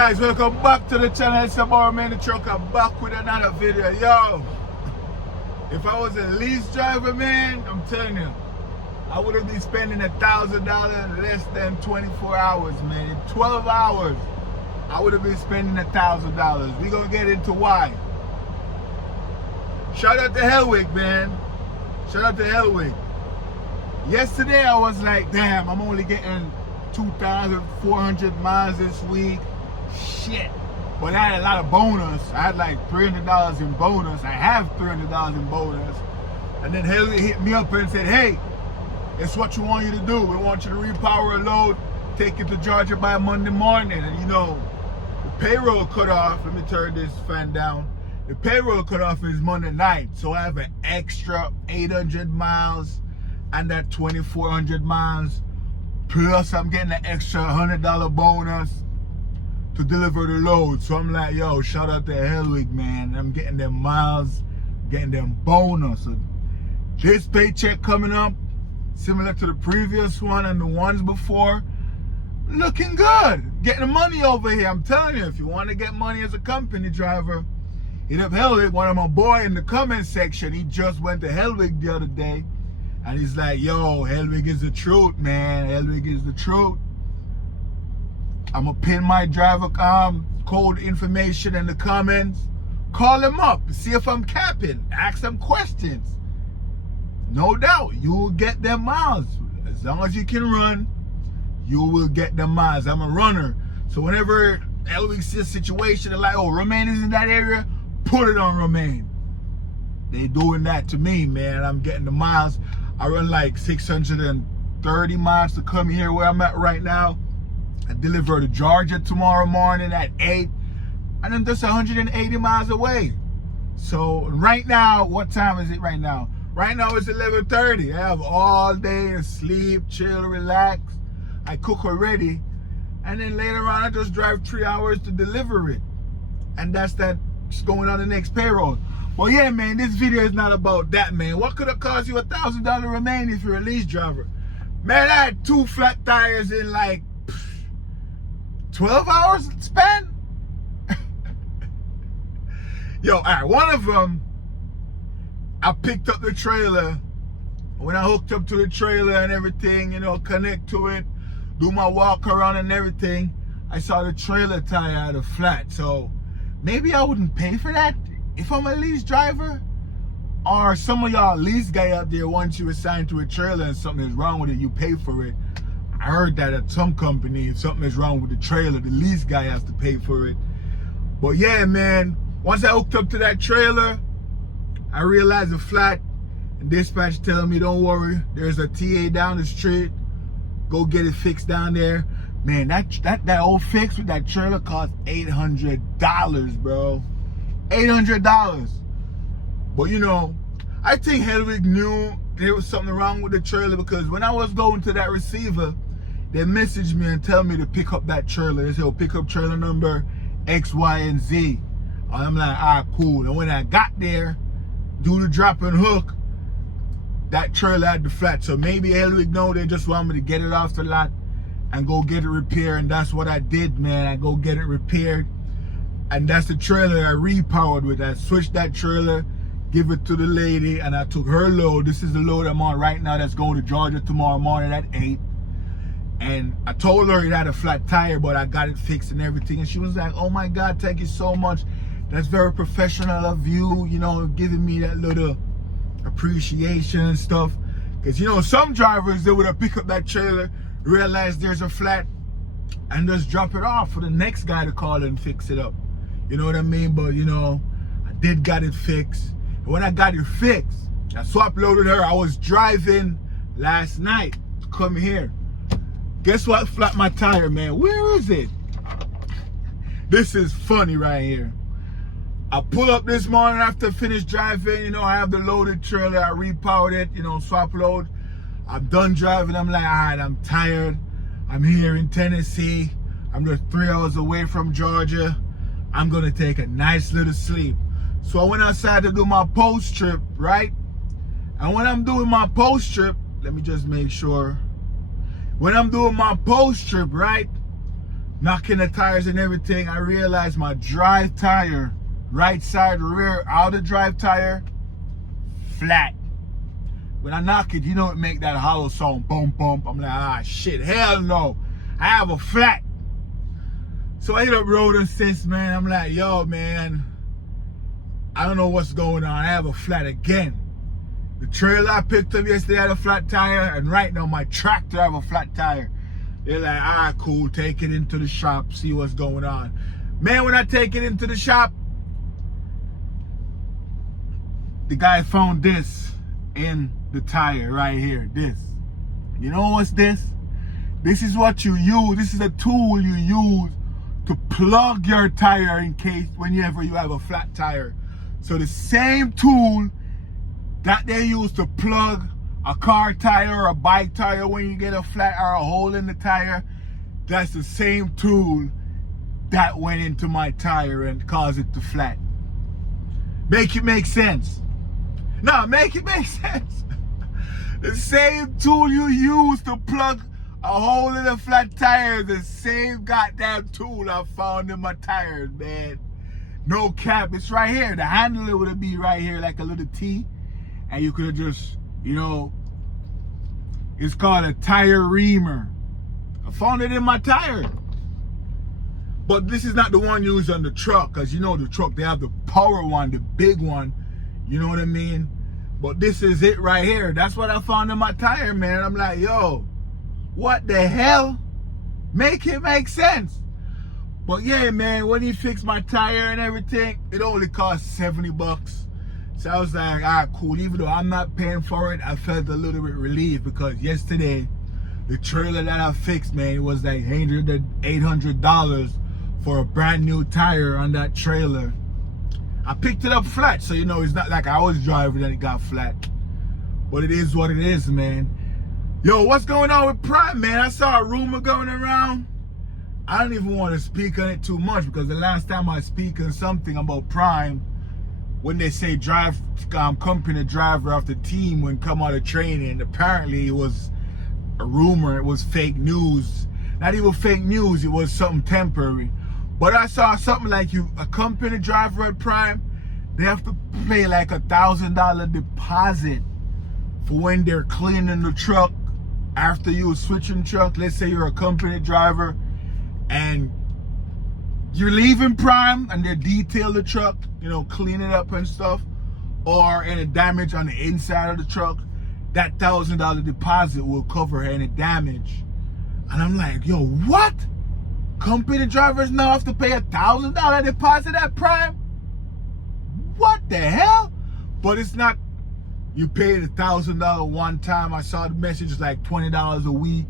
guys, welcome back to the channel. It's about man the truck. I'm back with another video. Yo, if I was a lease driver, man, I'm telling you, I would have been spending $1,000 in less than 24 hours, man. In 12 hours, I would have been spending $1,000. We're gonna get into why. Shout out to Hellwig, man. Shout out to Hellwig. Yesterday I was like, damn, I'm only getting 2,400 miles this week. Shit. But I had a lot of bonus. I had like $300 in bonus. I have $300 in bonus. And then Hellwig hit me up and said, hey, it's what you want you to do. We want you to repower a load, take it to Georgia by Monday morning. And you know, the payroll cutoff, let me turn this fan down. The payroll cutoff is Monday night. So I have an extra 800 miles and that 2,400 miles. Plus I'm getting an extra $100 bonus to deliver the load. So I'm like, yo, shout out to Hellwig, man. I'm getting them miles, getting them bonus. So this paycheck coming up, similar to the previous one and the ones before, looking good. Getting the money over here. I'm telling you, if you want to get money as a company driver, hit up Hellwig. One of my boy in the comment section, he just went to Hellwig the other day. And he's like, yo, Hellwig is the truth, man. Hellwig is the truth. I'm going to pin my driver code information in the comments. Call him up. See if I'm capping. Ask them questions. No doubt, you will get them miles. As long as you can run, you will get them miles. I'm a runner. So whenever Hellwig sees a situation, they're like, oh, Romaine is in that area, put it on Romaine. They doing that to me, man. I'm getting the miles. I run like 630 miles to come here where I'm at right now. I deliver to Georgia tomorrow morning at 8. And I'm just 180 miles away. So right now, what time is it right now? Right now it's 11:30. I have all day to sleep, chill, relax. I cook already. And then later on, I just drive 3 hours to deliver it. And that's going on the next payroll. Well, yeah, man, this video is not about that, man. What could have cost you $1,000 remaining if you're a lease driver? Man, I had 2 flat tires in like 12 hours span. Yo, all right, one of them, I picked up the trailer. When I hooked up to the trailer and everything, you know, connect to it, do my walk around and everything, I saw the trailer tire had a flat. So maybe I wouldn't pay for that if I'm a lease driver. Or some of y'all lease guy out there, once you assign to a trailer and something is wrong with it, you pay for it. I heard that at some company, if something is wrong with the trailer, the lease guy has to pay for it. But yeah, man, once I hooked up to that trailer, I realized the flat, and dispatch telling me, don't worry, there's a TA down the street. Go get it fixed down there. Man, that old fix with that trailer cost $800, bro. $800. But you know, I think Hellwig knew there was something wrong with the trailer, because when I was going to that receiver, they messaged me and tell me to pick up that trailer. They said, oh, pick up trailer number X, Y, and Z. And I'm like, all right, cool. And when I got there, do the drop and hook, that trailer had the flat. So maybe Hellwig know they just want me to get it off the lot and go get it repaired. And that's what I did, man. I go get it repaired. And that's the trailer I repowered with. I switched that trailer, give it to the lady, and I took her load. This is the load I'm on right now that's going to Georgia tomorrow morning at 8. And I told her it had a flat tire, but I got it fixed and everything. And she was like, oh my God, thank you so much. That's very professional of you, you know, giving me that little appreciation and stuff. Because, you know, some drivers, they would have picked up that trailer, realize there's a flat, and just drop it off for the next guy to call and fix it up. You know what I mean? But, you know, I did got it fixed. And when I got it fixed, I swap loaded her. I was driving last night to come here. Guess what flat my tire, man? Where is it? This is funny right here. I pull up this morning after I finish driving. You know, I have the loaded trailer. I repowered it, you know, swap load. I'm done driving. I'm like, all right, I'm tired. I'm here in Tennessee. I'm just 3 hours away from Georgia. I'm going to take a nice little sleep. So I went outside to do my post trip, right? And when I'm doing my post trip, let me just make sure. When I'm doing my post trip, right? knocking the tires and everything, I realized my drive tire, right side rear outer drive tire, flat. When I knock it, you know it make that hollow sound, bump, bump. I'm like, ah, shit, hell no. I have a flat. So I hit up Road Assist, man. I'm like, yo, man, I don't know what's going on. I have a flat again. The trailer I picked up yesterday had a flat tire, and right now my tractor have a flat tire. They're like, all right, cool, take it into the shop, see what's going on. Man, when I take it into the shop, the guy found this in the tire right here, this. You know what's this? This is what you use. This is a tool you use to plug your tire in case whenever you have a flat tire. So the same tool that they use to plug a car tire or a bike tire when you get a flat or a hole in the tire, that's the same tool that went into my tire and caused it to flat. Make it make sense. No, make it make sense. The same tool you use to plug a hole in a flat tire, the same goddamn tool I found in my tires, man. No cap, it's right here. The handle would be right here like a little T. And you could have just, you know, it's called a tire reamer. I found it in my tire. But this is not the one used on the truck, because you know the truck, they have the power one, the big one. You know what I mean? But this is it right here. That's what I found in my tire, man. I'm like, yo, what the hell? Make it make sense. But yeah, man, when he fixed my tire and everything, it only cost $70. So I was like, all right, cool. Even though I'm not paying for it, I felt a little bit relieved because yesterday, the trailer that I fixed, man, it was like $800 for a brand new tire on that trailer. I picked it up flat, so you know, it's not like I was driving and it got flat. But it is what it is, man. Yo, what's going on with Prime, man? I saw a rumor going around. I don't even want to speak on it too much because the last time I speak on something about Prime, when they say company driver of the team when come out of training, apparently it was a rumor, it was fake news. Not even fake news, it was something temporary. But I saw something like a company driver at Prime, they have to pay like $1,000 deposit for when they're cleaning the truck after you switching truck. Let's say you're a company driver and you're leaving Prime and they detail the truck, you know, clean it up and stuff, or any damage on the inside of the truck, that $1,000 deposit will cover any damage. And I'm like, yo, what? Company drivers now have to pay $1,000 deposit at Prime? What the hell? But it's not, you paid $1,000 one time. I saw the message like $20 a week.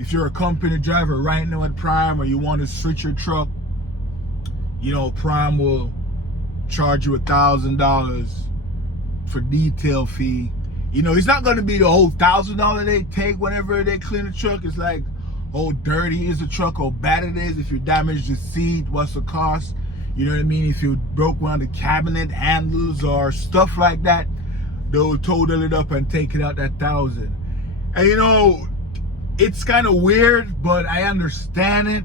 If you're a company driver right now at Prime or you want to switch your truck, you know, Prime will charge you $1,000 for detail fee. You know, it's not going to be the whole $1,000 they take whenever they clean the truck. It's like, oh, dirty is the truck, or bad it is. If you damage the seat, what's the cost? You know what I mean? If you broke one of the cabinet handles or stuff like that, they'll total it up and take it out that $1,000. And you know, it's kind of weird, but I understand it.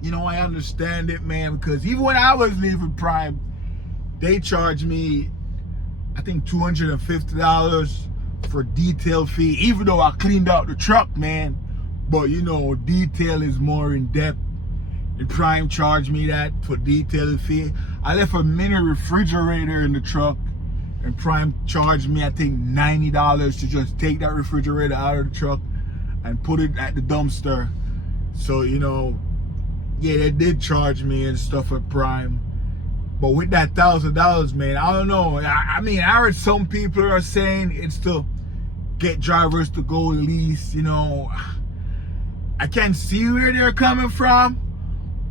You know, I understand it, man, because even when I was leaving Prime, they charged me, I think, $250 for detail fee, even though I cleaned out the truck, man. But you know, detail is more in depth. And Prime charged me that for detail fee. I left a mini refrigerator in the truck, and Prime charged me, I think, $90 to just take that refrigerator out of the truck and put it at the dumpster. So, you know, yeah, they did charge me and stuff at Prime. But with that $1,000, man, I don't know. I mean, I heard some people are saying it's to get drivers to go lease, you know. I can't see where they're coming from,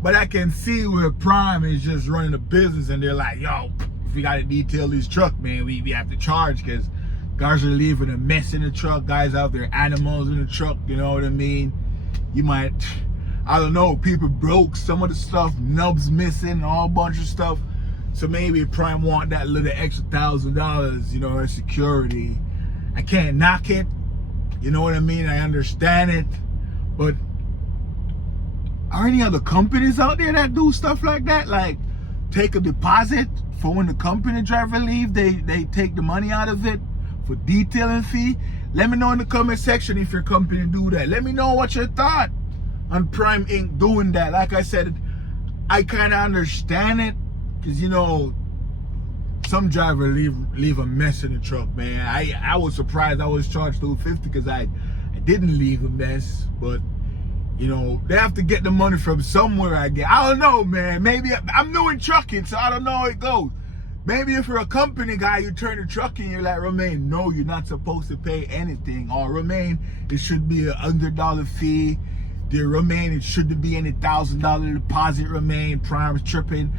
but I can see where Prime is just running a business and they're like, yo, if we got to detail this truck, man, we have to charge because guys are leaving a mess in the truck. Guys have their animals in the truck, you know what I mean? You might, I don't know, people broke some of the stuff, nubs missing, a whole bunch of stuff. So maybe Prime want that little extra $1,000, you know, as security. I can't knock it, you know what I mean? I understand it, but are any other companies out there that do stuff like that? Like take a deposit for when the company driver leave, they take the money out of it for detailing fee. Let me know in the comment section if your company do that. Let me know what you thought on Prime Inc. doing that. Like I said, I kind of understand it because, you know, some driver leave a mess in the truck, man. I was surprised I was charged $250 because I didn't leave a mess, but you know, they have to get the money from somewhere, I guess. I don't know, man. Maybe I'm new in trucking, so I don't know how it goes. Maybe if you're a company guy, you turn the truck in, you're like, Romain, no, you're not supposed to pay anything. Or Romain, it should be a $100 fee. Dear Romain, it shouldn't be any $1,000 deposit. Romain, Prime's tripping.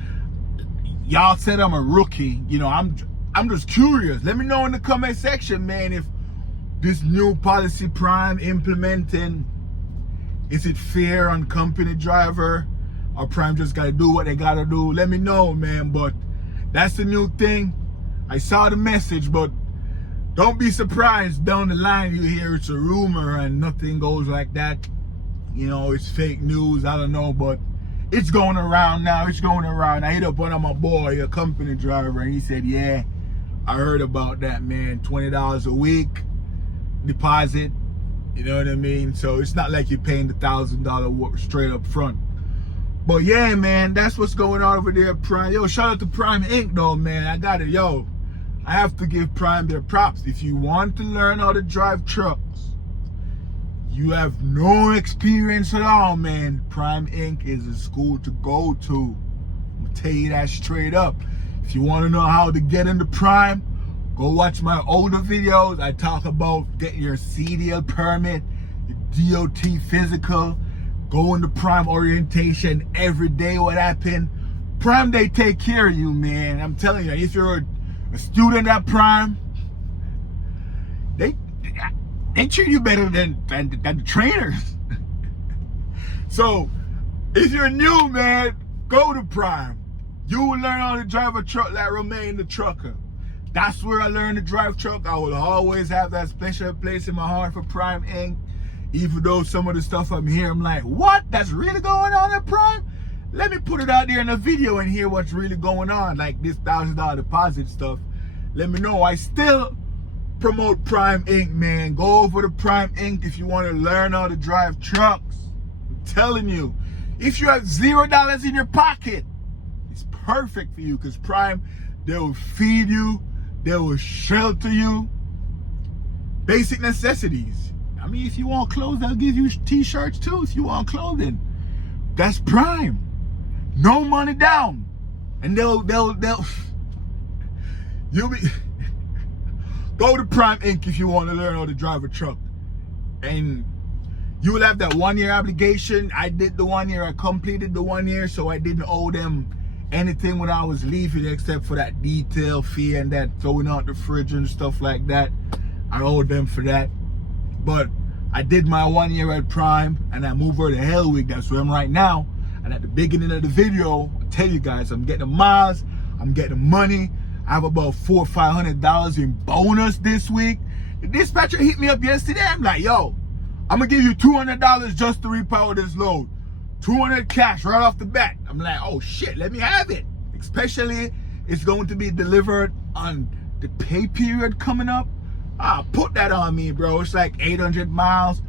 Y'all said I'm a rookie. You know, I'm just curious. Let me know in the comment section, man, if this new policy Prime implementing, is it fair on company driver, or Prime just gotta do what they gotta do? Let me know, man. But that's the new thing. I saw the message, but don't be surprised down the line you hear it's a rumor and nothing goes like that. You know, it's fake news. I don't know, but it's going around now. It's going around. I hit up one of my boy, a company driver, and he said, yeah, I heard about that, man. $20 a week deposit. You know what I mean? So it's not like you're paying the $1,000 straight up front. But yeah, man, that's what's going on over there at Prime. Yo, shout out to Prime Inc. though, man. I got it. Yo, I have to give Prime their props. If you want to learn how to drive trucks, you have no experience at all, man, Prime Inc. is a school to go to. I'm gonna tell you that straight up. If you want to know how to get into Prime, go watch my older videos. I talk about getting your CDL permit, your DOT physical, going to Prime orientation every day. What happened? Prime, they take care of you, man. I'm telling you, if you're a student at Prime, they treat you better than the trainers. So, if you're new, man, go to Prime. You will learn how to drive a truck like Romain the trucker. That's where I learned to drive truck. I will always have that special place in my heart for Prime Inc. Even though some of the stuff I'm hearing, I'm like, what? That's really going on at Prime? Let me put it out there in a video and hear what's really going on. Like this $1,000 deposit stuff. Let me know. I still promote Prime Inc., man. Go over to Prime Inc. if you want to learn how to drive trucks. I'm telling you, if you have $0 in your pocket, it's perfect for you because Prime, they will feed you. They will shelter you. Basic necessities. I mean, if you want clothes, they'll give you t-shirts too if you want clothing. That's Prime. No money down. And they'll you'll be go to Prime Inc. if you want to learn how to drive a truck. And you will have that 1 year obligation. I did the 1 year, I completed the 1 year, so I didn't owe them anything when I was leaving except for that detail fee and that throwing out the fridge and stuff like that. I owed them for that. But I did my 1 year at Prime and I moved over to Hellwig. That's where I'm right now. And at the beginning of the video, I tell you guys, I'm getting the miles, I'm getting the money. I have about $400 or $500 in bonus this week. The dispatcher hit me up yesterday. I'm like, yo, I'm gonna give you $200 just to repower this load. 200 cash right off the bat. I'm like, oh shit, let me have it. Especially it's going to be delivered on the pay period coming up. Put that on me, bro. It's like 800 miles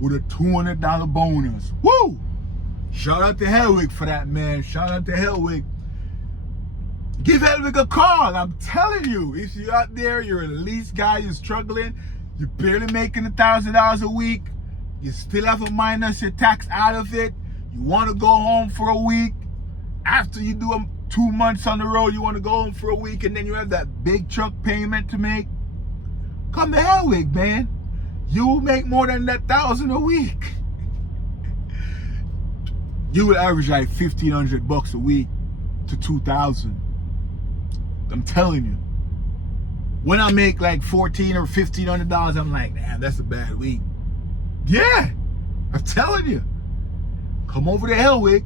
with a $200 bonus. Woo! Shout out to Hellwig for that, man. Shout out to Hellwig. Give Helwig a call. I'm telling you, if you're out there, you're a lease guy, you're struggling, you're barely making $1,000 a week, you still have to minus your tax out of it, you want to go home for a week, after you do 2 months on the road, you want to go home for a week, and then you have that big truck payment to make, come to Helwig, man. You will make more than that $1,000 a week. You will average like $1,500 a week to $2,000. I'm telling you. When I make like $1,400 or $1,500, I'm like, damn, that's a bad week. Yeah, I'm telling you. Come over to Hellwig.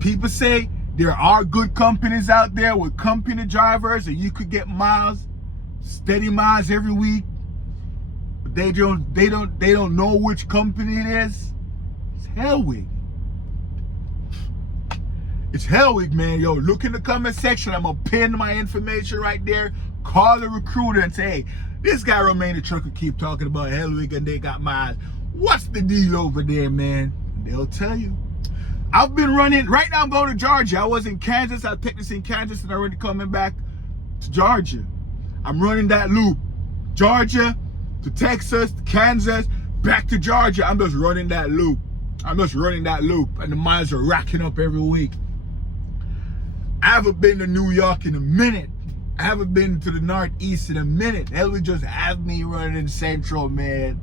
People say there are good companies out there with company drivers and you could get miles, steady miles every week. But they don't know which company it is. It's Hellwig. It's Hellwig, man. Yo, look in the comment section. I'm gonna pin my information right there. Call the recruiter and say, hey, this guy Romaine the trucker keep talking about Hellwig and they got miles. What's the deal over there, man? And they'll tell you. I've been running, right now I'm going to Georgia. I was in Kansas, I picked this in Kansas and I'm already coming back to Georgia. I'm running that loop. Georgia to Texas, to Kansas, back to Georgia. I'm just running that loop. I'm just running that loop and the miles are racking up every week. I haven't been to New York in a minute. I haven't been to the Northeast in a minute. Hellwig just have me running in Central, man.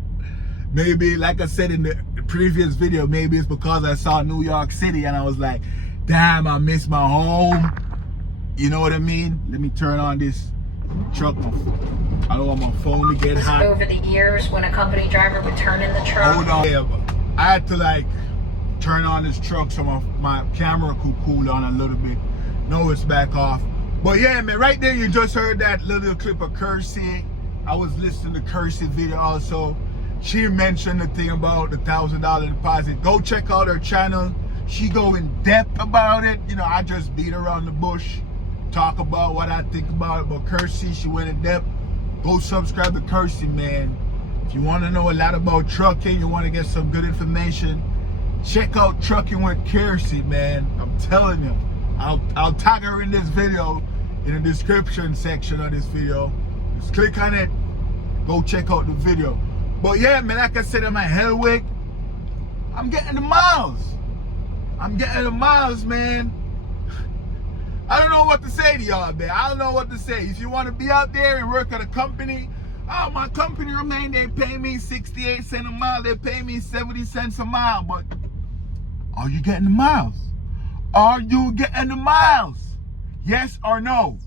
Maybe, like I said in the previous video, maybe it's because I saw New York City and I was like, damn, I miss my home. You know what I mean? Let me turn on this truck. I don't want my phone to get hot. Over the years, when a company driver would turn in the truck. Hold on. Yeah, I had to like turn on this truck so my camera could cool down a little bit. No, it's back off. But yeah, man, right there you just heard that little clip of Kirsty. I was listening to Kirsty's video also. She mentioned the thing about the $1,000 deposit. Go check out her channel. She go in depth about it. You know, I just beat around the bush, talk about what I think about it. But Kirsty, she went in depth. Go subscribe to Kirsty, man. If you want to know a lot about trucking, you want to get some good information, check out Trucking with Kirsty, man. I'm telling you. I'll tag her in this video, in the description section of this video. Just click on it. Go check out the video. But yeah, man, like I said, I'm at Hellwig. I'm getting the miles. I'm getting the miles, man. I don't know what to say to y'all, man. I don't know what to say. If you want to be out there and work at a company, oh, my company, Romaine, they pay me 68 cents a mile. They pay me 70 cents a mile. But are you getting the miles? Are you getting the miles? Yes or no?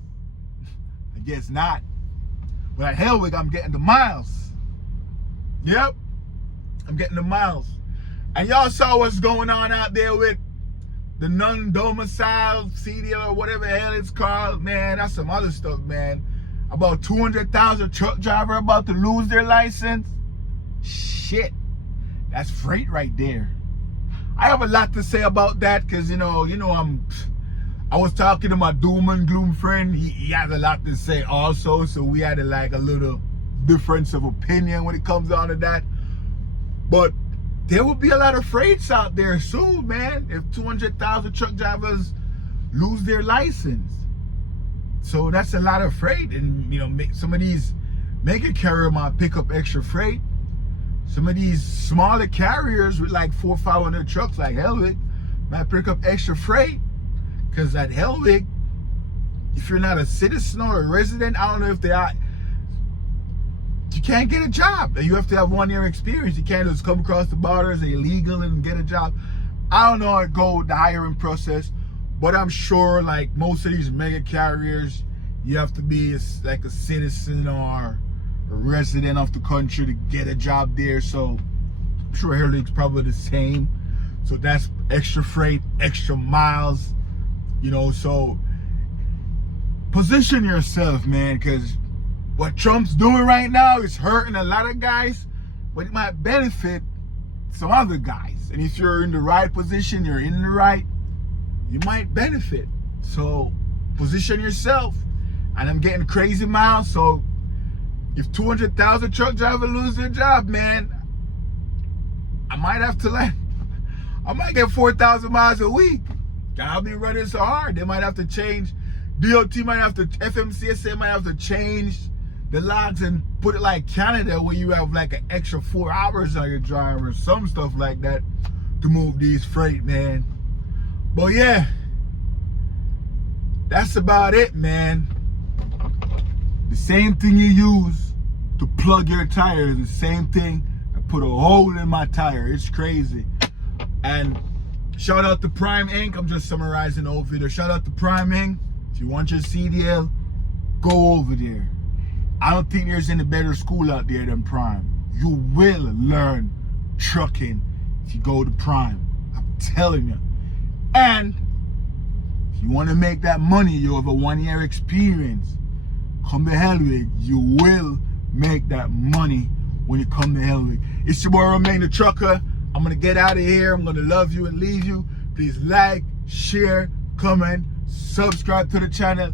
I guess not. But at Hellwig, I'm getting the miles. Yep, I'm getting the miles. And y'all saw what's going on out there with the non-domicile CDL or whatever the hell it's called. Man, that's some other stuff, man. About 200,000 truck driver about to lose their license. Shit, that's freight right there. I have a lot to say about that because, you know, I was talking to my doom and gloom friend. He has a lot to say also, so we had a little difference of opinion when it comes down to that. But there will be a lot of freights out there soon, man, if 200,000 truck drivers lose their license. So that's a lot of freight. And, you know, some of these mega carriers might pick up extra freight. Some of these smaller carriers with like 400 or 500 trucks like Hellwig might pick up extra freight. Because at Hellwig, if you're not a citizen or a resident, I don't know if they are, you can't get a job. You have to have 1 year experience. You can't just come across the border as illegal and get a job. I don't know how it goes with the hiring process, but I'm sure like most of these mega carriers, you have to be like a citizen or a resident of the country to get a job there. So I'm sure Hellwig's probably the same. So that's extra freight, extra miles, you know. So position yourself, man, because what Trump's doing right now is hurting a lot of guys, but it might benefit some other guys. And if you're in the right position, you're in the right, you might benefit. So position yourself. And I'm getting crazy miles, so if 200,000 truck drivers lose their job, man, I might have to I might get 4,000 miles a week. I'll be running so hard. They might have to change, DOT might have to, FMCSA might have to change the logs and put it like Canada where you have like an extra 4 hours on your driver, some stuff like that to move these freight, man. But yeah, that's about it, man. The same thing you use to plug your tire is the same thing that put a hole in my tire. It's crazy. And shout out to Prime Inc. I'm just summarizing the whole video. Shout out to Prime Inc. If you want your CDL, go over there. I don't think there's any better school out there than Prime. You will learn trucking if you go to Prime. I'm telling you. And if you want to make that money, you have a 1 year experience. Come to Hellwig. You will make that money when you come to Hellwig. It's your boy Romaine the Trucker. I'm going to get out of here. I'm going to love you and leave you. Please like, share, comment, subscribe to the channel.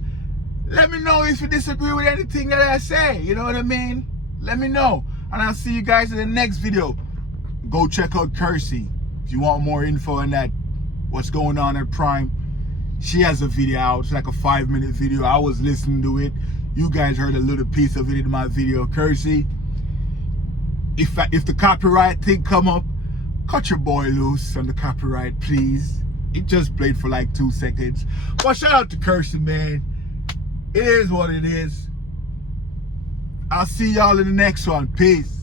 Let me know if you disagree with anything that I say. You know what I mean? Let me know. And I'll see you guys in the next video. Go check out Kirsty. If you want more info on that, what's going on at Prime. She has a video out. It's like a 5-minute video. I was listening to it. You guys heard a little piece of it in my video. Kirsty, if the copyright thing come up, cut your boy loose on the copyright, please. It just played for like 2 seconds. But shout out to Kirsty, man. It is what it is. I'll see y'all in the next one. Peace.